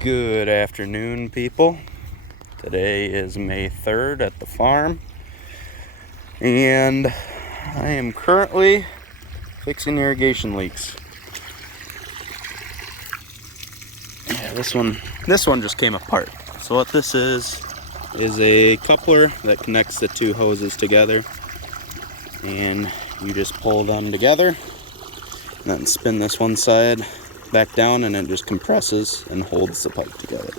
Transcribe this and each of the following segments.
Good afternoon, people. Today is May 3rd at the farm, and I am currently fixing irrigation leaks. Yeah, this one just came apart. So what this is a coupler that connects the two hoses together, and you just pull them together and then spin this one side back down, and it just compresses and holds the pipe together.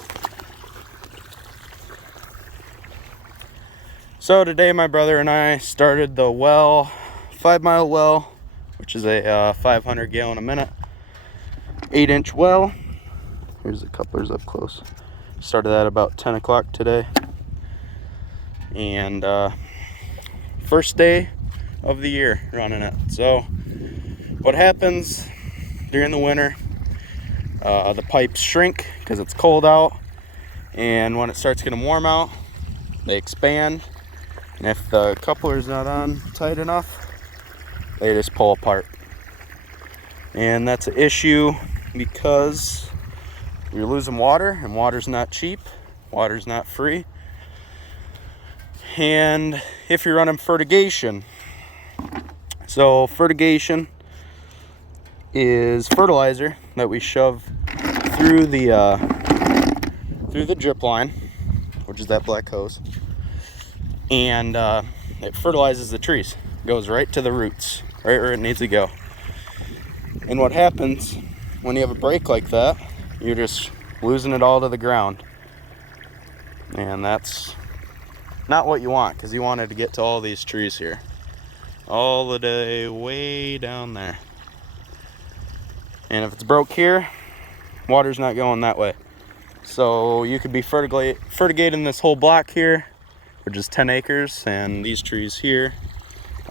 So today my brother and I started the well, 5-mile well, which is a 500 gallon a minute, 8-inch well. Here's the couplers up close. Started that about 10 o'clock today. And first day of the year running it. So what happens during the winter, the pipes shrink because it's cold out, and when it starts getting warm out, they expand, and if the coupler's not on tight enough, they just pull apart. And that's an issue because you're losing water, and water's not cheap, water's not free. And if you're running fertigation, so fertigation is fertilizer that we shove through the drip line, which is that black hose, and it fertilizes the trees. It goes right to the roots, right where it needs to go. And what happens when you have a break like that, you're just losing it all to the ground, and that's not what you want, because you want it to get to all these trees here, all the way way down there. And if it's broke here, water's not going that way. So you could be fertigating this whole block here, which is 10 acres, and these trees here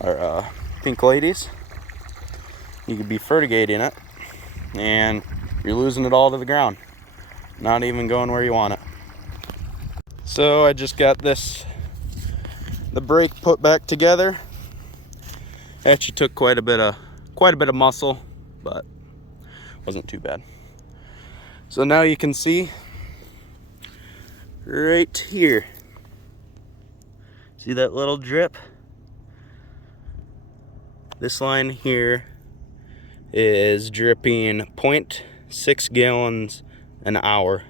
are pink ladies. You could be fertigating it, and you're losing it all to the ground, not even going where you want it. So I just got the brake put back together. Actually took quite a bit of muscle, but wasn't too bad. So now you can see right here, see that little drip? This line here is dripping 0.6 gallons an hour.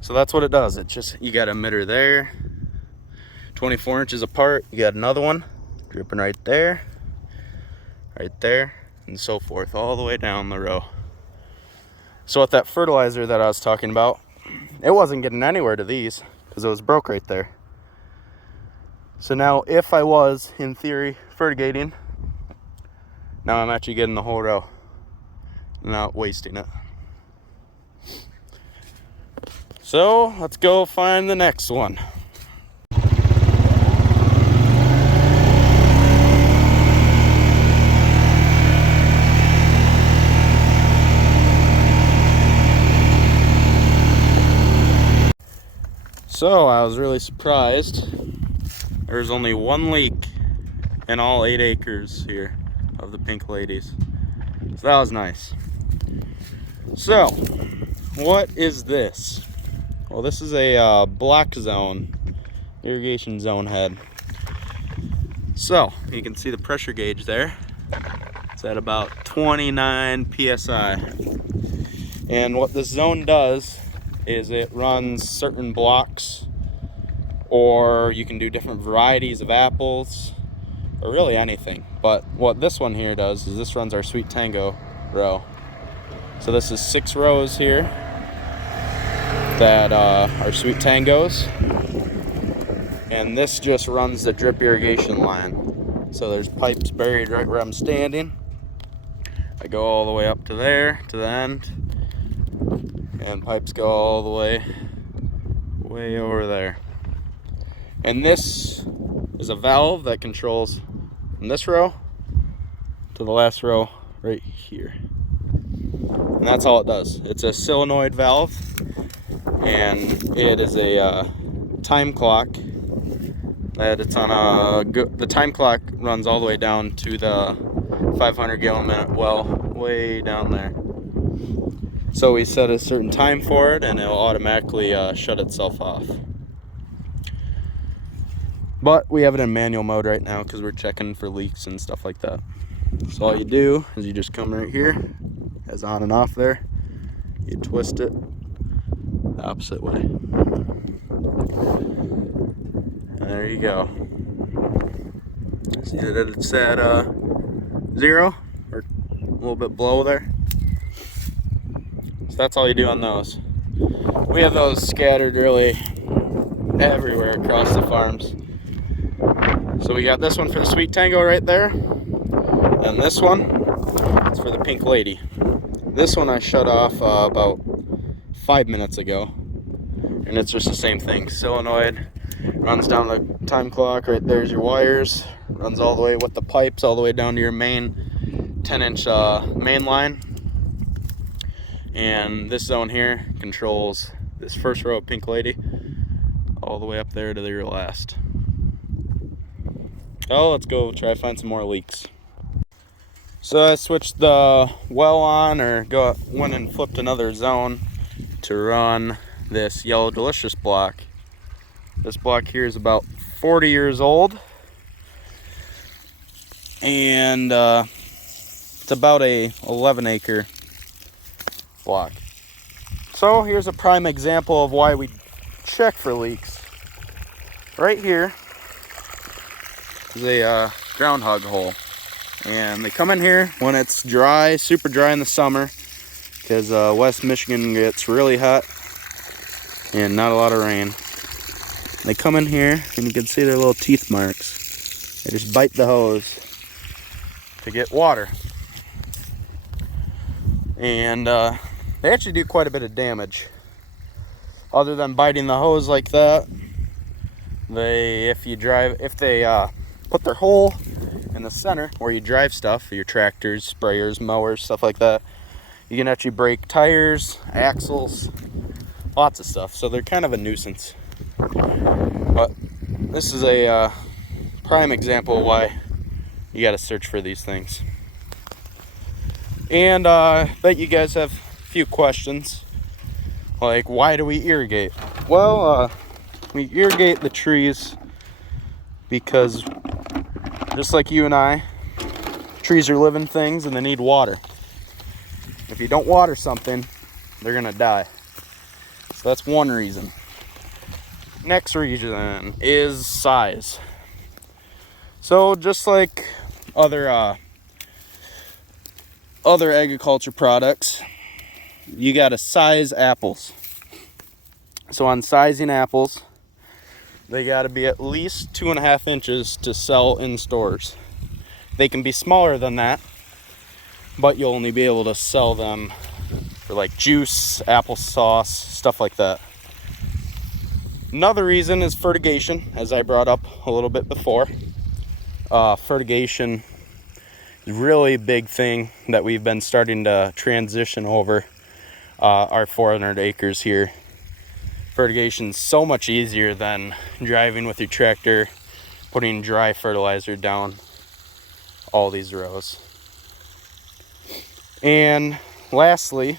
So that's what it does. It's just, you got an emitter there, 24 inches apart, you got another one dripping right there, and so forth, all the way down the row. So with that fertilizer that I was talking about, it wasn't getting anywhere to these because it was broke right there. So now if I was, in theory, fertigating, now I'm actually getting the whole row, not wasting it. So let's go find the next one. So I was really surprised. There's only one leak in all 8 acres here of the pink ladies. So that was nice. So what is this? Well, this is a black zone, irrigation zone head. So you can see the pressure gauge there. It's at about 29 psi. And what this zone does is it runs certain blocks, or you can do different varieties of apples, or really anything. But what this one here does is this runs our Sweet Tango row. So this is 6 rows here that are Sweet Tangos, and this just runs the drip irrigation line. So there's pipes buried right where I'm standing. I go all the way up to there, to the end, and pipes go all the way over there. And this is a valve that controls from this row to the last row right here. And that's all it does. It's a solenoid valve, and it is a time clock that it's on the time clock runs all the way down to the 500 gallon minute well way down there. So we set a certain time for it and it'll automatically shut itself off. But we have it in manual mode right now because we're checking for leaks and stuff like that. So all you do is you just come right here, as on and off there, you twist it the opposite way. And there you go. See that it's at 0 or a little bit below there. So that's all you do on those. We have those scattered really everywhere across the farms. So we got this one for the Sweet Tango right there, and this one is for the Pink Lady. This one I shut off about 5 minutes ago, and it's just the same thing. Solenoid runs down the time clock. Right there's your wires. Runs all the way with the pipes all the way down to your main 10-inch main line. And this zone here controls this first row of Pink Lady all the way up there to your last. Oh, let's go try to find some more leaks. So I switched the well on, or went and flipped another zone to run this Yellow Delicious block. This block here is about 40 years old, and it's about a 11-acre block. So here's a prime example of why we check for leaks. Right here is a groundhog hole, and they come in here when it's dry, super dry in the summer, because West Michigan gets really hot and not a lot of rain. They come in here and you can see their little teeth marks. They just bite the hose to get water, and they actually do quite a bit of damage. Other than biting the hose like that, if they put their hole in the center where you drive stuff, your tractors, sprayers, mowers, stuff like that, you can actually break tires, axles, lots of stuff. So they're kind of a nuisance. But this is a prime example of why you got to search for these things. And I bet you guys have a few questions, like why do we irrigate? Well, we irrigate the trees because, just like you and I, trees are living things and they need water. If you don't water something, they're gonna die. So that's one reason. Next reason is size. So just like other agriculture products, you gotta size apples. So on sizing apples, they gotta be at least 2.5 inches to sell in stores. They can be smaller than that, but you'll only be able to sell them for like juice, applesauce, stuff like that. Another reason is fertigation, as I brought up a little bit before. Fertigation is a really big thing that we've been starting to transition over our 400 acres here. Fertigation is so much easier than driving with your tractor, putting dry fertilizer down all these rows. And lastly,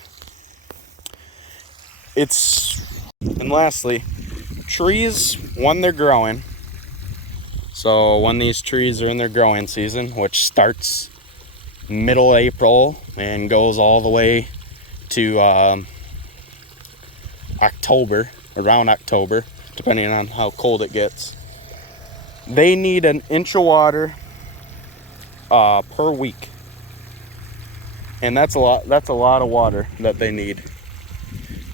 trees, when they're growing, so when these trees are in their growing season, which starts middle April and goes all the way to around October, depending on how cold it gets, they need 1 inch of water per week. And that's a lot of water that they need.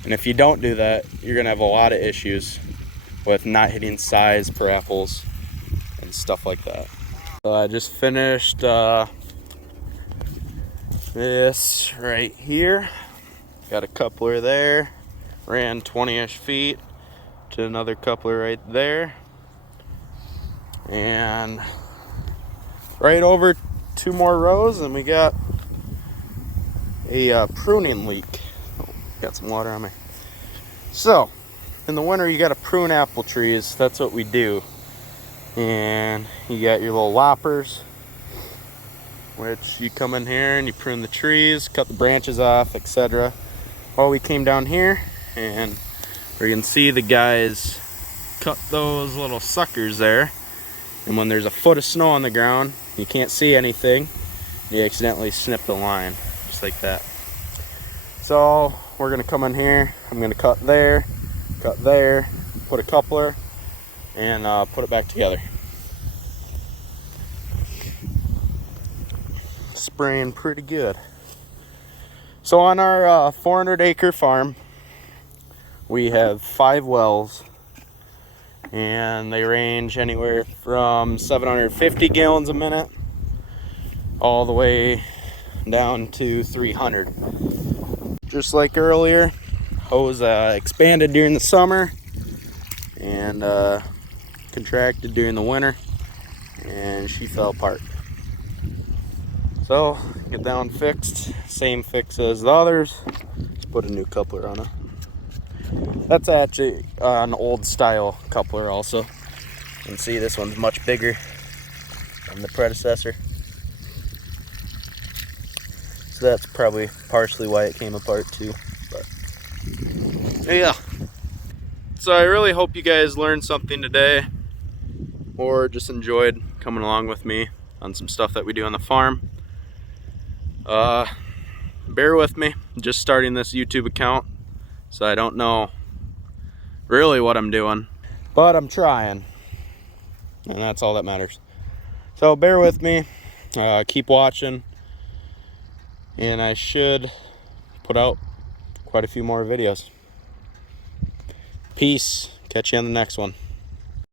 And if you don't do that, you're gonna have a lot of issues with not hitting size per apples and stuff like that. So I just finished this right here. Got a coupler there, ran 20-ish feet to another coupler right there, and right over 2 more rows, and we got a pruning leak. Got some water on me. So in the winter you got to prune apple trees. That's what we do. And you got your little loppers, which you come in here and you prune the trees, cut the branches off, etc. Well, we came down here and where you can see the guys cut those little suckers there, and when there's a foot of snow on the ground, you can't see anything, you accidentally snip the line, just like that. So we're gonna come in here, I'm gonna cut there, put a coupler, and put it back together. Spraying pretty good. So on our 400-acre farm, we have 5 wells, and they range anywhere from 750 gallons a minute all the way down to 300. Just like earlier, hose expanded during the summer and contracted during the winter, and she fell apart. So get that one fixed, same fix as the others, just put a new coupler on it. That's actually an old style coupler also. You can see this one's much bigger than the predecessor. So that's probably partially why it came apart too. But yeah. So I really hope you guys learned something today, or just enjoyed coming along with me on some stuff that we do on the farm. Bear with me, just starting this YouTube account, so I don't know really what I'm doing, but I'm trying, and that's all that matters. So bear with me, keep watching, and I should put out quite a few more videos. Peace, catch you on the next one.